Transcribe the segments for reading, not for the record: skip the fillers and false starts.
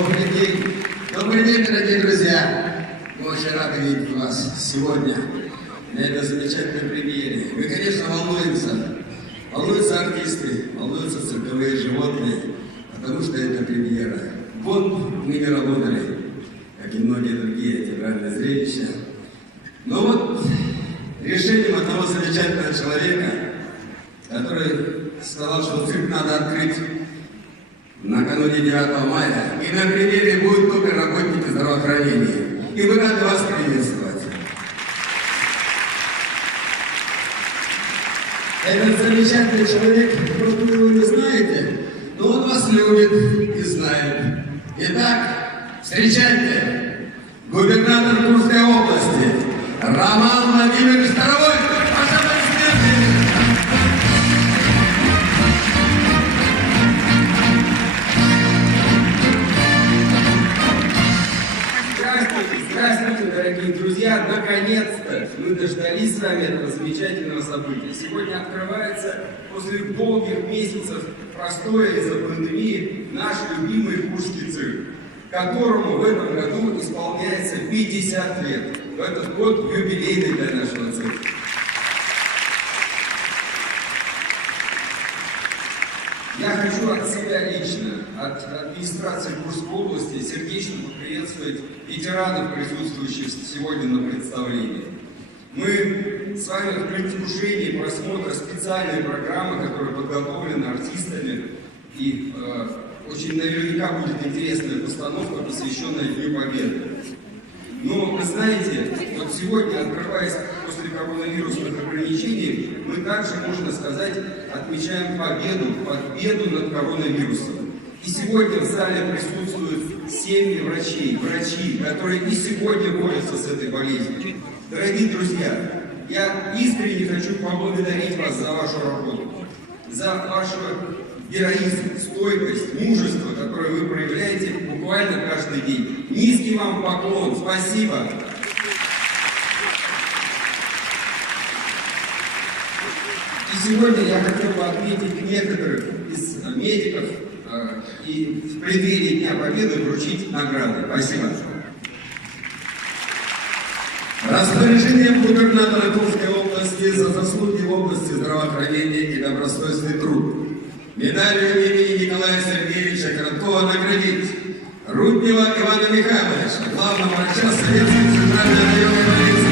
Добрый день, дорогие друзья! Мы очень рады видеть вас сегодня на этой замечательной премьере. Мы, конечно, волнуемся. Волнуются артисты, волнуются цирковые животные, потому что это премьера. Вот мы не работали, как и многие другие театральные зрелища. Но вот решением одного замечательного человека, который сказал, что цирк надо открыть накануне 9 мая, и на премьере будут только работники здравоохранения. И мы рады вас приветствовать. Этот замечательный человек, просто вы его не знаете, но он вас любит и знает. Итак, встречайте, губернатор Курской области Роман Владимирович Старовой. Здравствуйте, дорогие друзья! Наконец-то мы дождались с вами этого замечательного события. Сегодня открывается после долгих месяцев простоя из-за пандемии наш любимый Курский цирк, которому в этом году исполняется 50 лет. В этот год юбилейный для нашего цирка. Я хочу от себя лично, от администрации Курской области сердечно поприветствовать ветеранов, присутствующих сегодня на представлении. Мы с вами в предвкушении просмотра специальной программы, которая подготовлена артистами, и очень наверняка будет интересная постановка, посвященная Дню Победы. Но вы знаете, вот сегодня, открываясь после коронавирусных ограничений, мы также, можно сказать, отмечаем победу над коронавирусом. И сегодня в зале присутствуют семьи врачи, которые и сегодня борются с этой болезнью. Дорогие друзья, я искренне хочу поблагодарить вас за вашу работу, за ваш героизм, стойкость, мужество, которое вы проявляете буквально каждый день. Низкий вам поклон, спасибо! И сегодня я хотел бы отметить некоторых из медиков и в преддверии Дня Победы вручить награды. Спасибо. Распоряжением губернатора Курской области за заслуги в области здравоохранения и добросовестный труд медалью имени Николая Сергеевича Короткова наградить Руднева Ивана Михайловича, главного врача Советской центральной районной больницы.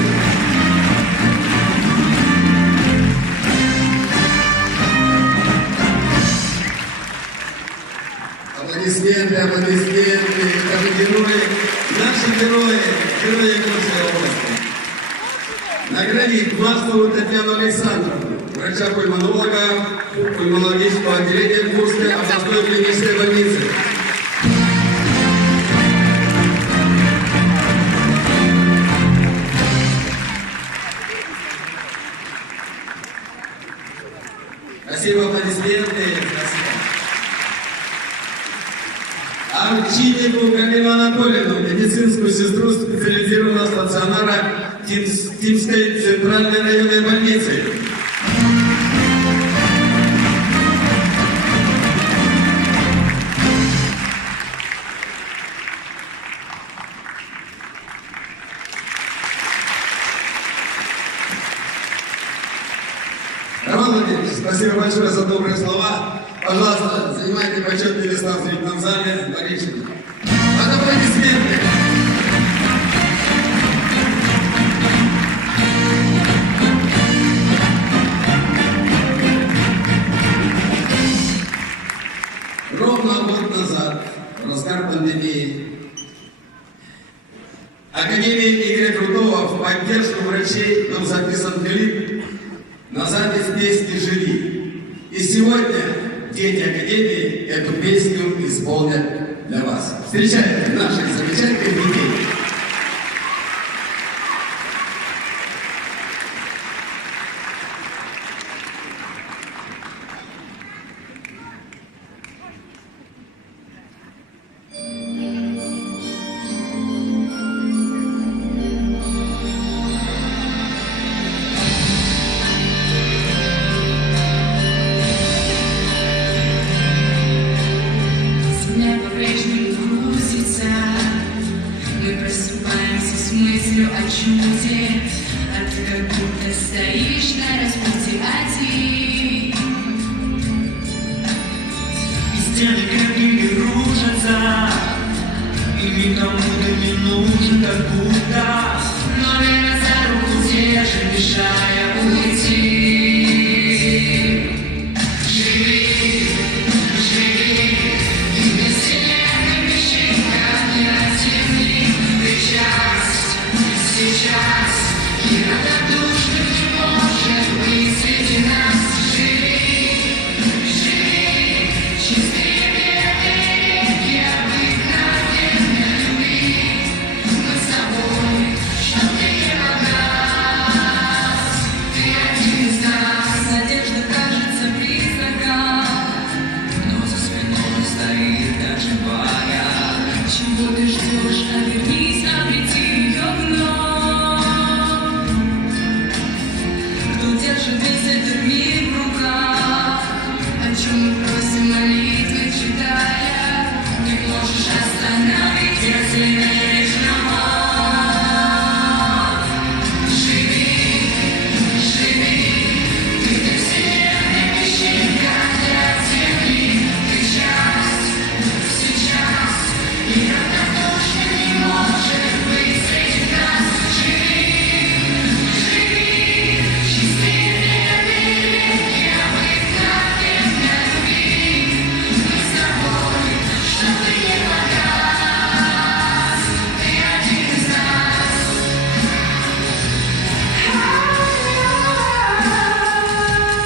Аплодисменты, наши герои Курской области. Наградить Маслову Татьяну Александровну, врача-пульмонолога пульмонологического отделения Курской областной клинической больницы. Спасибо, аплодисменты. Овчиннику Галину Анатольевну, медицинскую сестру специализированного стационара Тимской центральной районной больницы. Роман Владимирович, спасибо большое за добрые слова. Пожалуйста, занимайте почетные места в зрительном зале. Логично. Под аплодисменты. Ровно год назад, в разгар пандемии, Академия Игоря Крутого в поддержку врачей был записан клип на запись песни «Живи». И сегодня дети Академии эту песню исполнят для вас. Встречайте наших замечательных детей. Never reach me, стены крепкими рушатся, и никому-то не нужен как будто, но меня за руку держит, мешая уйти. Живи, живи, и бесценный песчинка для земли. Ты часть, сейчас, и равнодушных не может быть среди нас. Живи, живи, чистые белые реки обыкновенной любви. Мы с тобой, что ты не погас. Ты один из нас. Надежда кажется призраком, но за спиной стоит оживая. Чего ты ждешь? Обернись, обрети ее вновь. Кто держит весь этот мир в руках? О чем мы просим молитвы, читая? Ты можешь остановить, если веришь в любовь. Живи, живи, ты вселенная песчинка для земли. Ты часть, сейчас, и равнодушно не может быть среди нас. Живи, живи, чистые белые реки обыкновенной любви. Мы с тобой, что ты не погас. Ты один из нас. Ты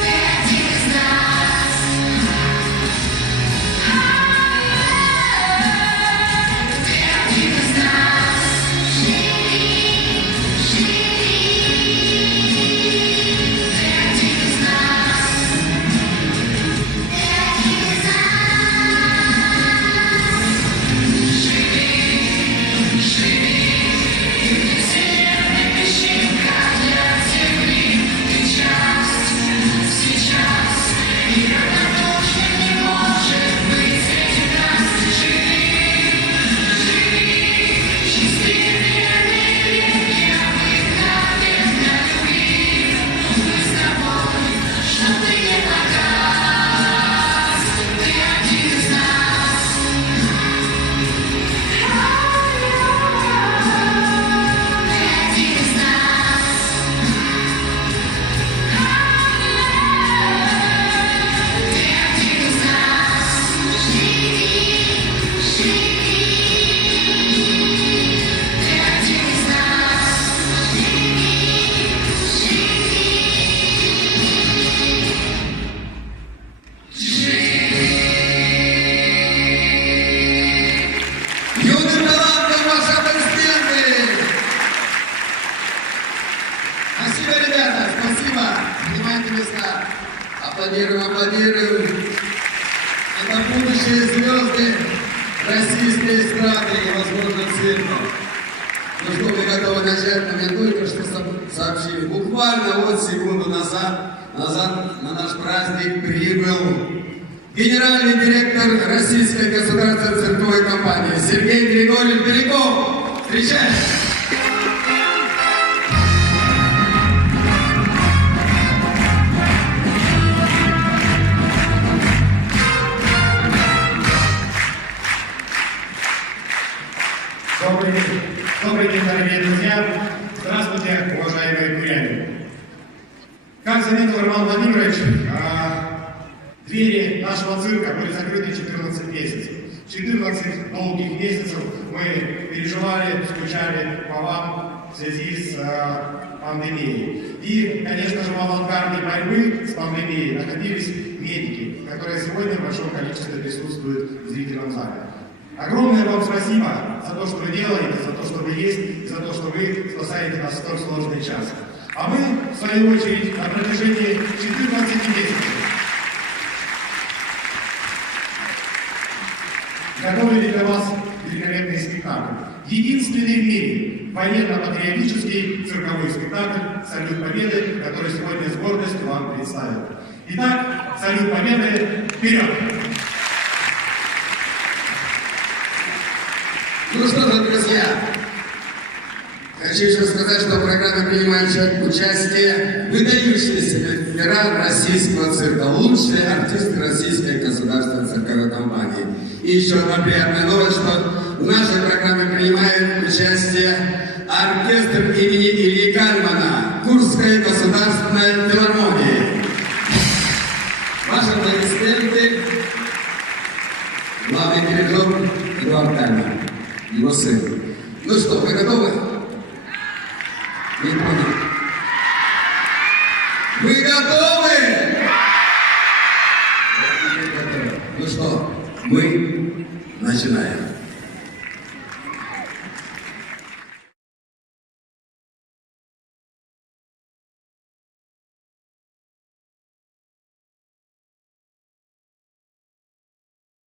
один из нас. Ты один из нас. Живи, живи. Ты один из нас. Ты один из нас. Живи, живи. Ты вселенная песчинка для земли. Ты часть, сейчас, и равнодушно не может быть среди нас. Живи, живи, чистые белые реки обыкновенной любви. Мы с тобой, что ты не погас. Ты один из нас. Ты один из нас. Ты один из нас. Живи, живи. Ты один из нас. Юным талантам ваши аплодисменты! Спасибо, ребята, спасибо. Занимайте места. Аплодируем, аплодируем. Это будущие звезды российской эстрады и, возможно, цирка. Ну что, мы готовы начать, но мне только что сообщили. Буквально вот секунду назад на наш праздник прибыл генеральный директор Российской государственной цирковой компании Сергей Григорьевич Беляков. Встречаем! Добрый день, дорогие друзья! Здравствуйте, уважаемые куряне! Как заметил Роман Владимирович, двери нашего цирка были закрыты 14 месяцев. 14 долгих месяцев мы переживали, скучали по вам в связи с пандемией. И, конечно же, в авангарде борьбы с пандемией находились медики, которые сегодня в большом количестве присутствуют в зрительном зале. Огромное вам спасибо за то, что вы делаете, за то, что вы есть, и за то, что вы спасаете нас в столь сложный час. А мы, в свою очередь, на протяжении 14 месяцев готовили для вас великолепный спектакль. Единственный в мире военно-патриотический цирковой спектакль «Салют Победы», который сегодня с гордостью вам представил. Итак, «Салют Победы», вперед! Ну что же, друзья, Хочу еще сказать, что в программе принимают участие выдающиеся ветеран российского цирка, лучшие артисты Российской государственной цирковой компании. И еще одна приятная новость, что в нашей программе принимает участие оркестр имени Ильи Кальмана Курской государственной филармонии. Ваши аплодисменты. Главный дирижер Эдуард Кальман, его сын. Ну что, вы готовы? Не понял. Вы готовы? Ну что, мы начинаем.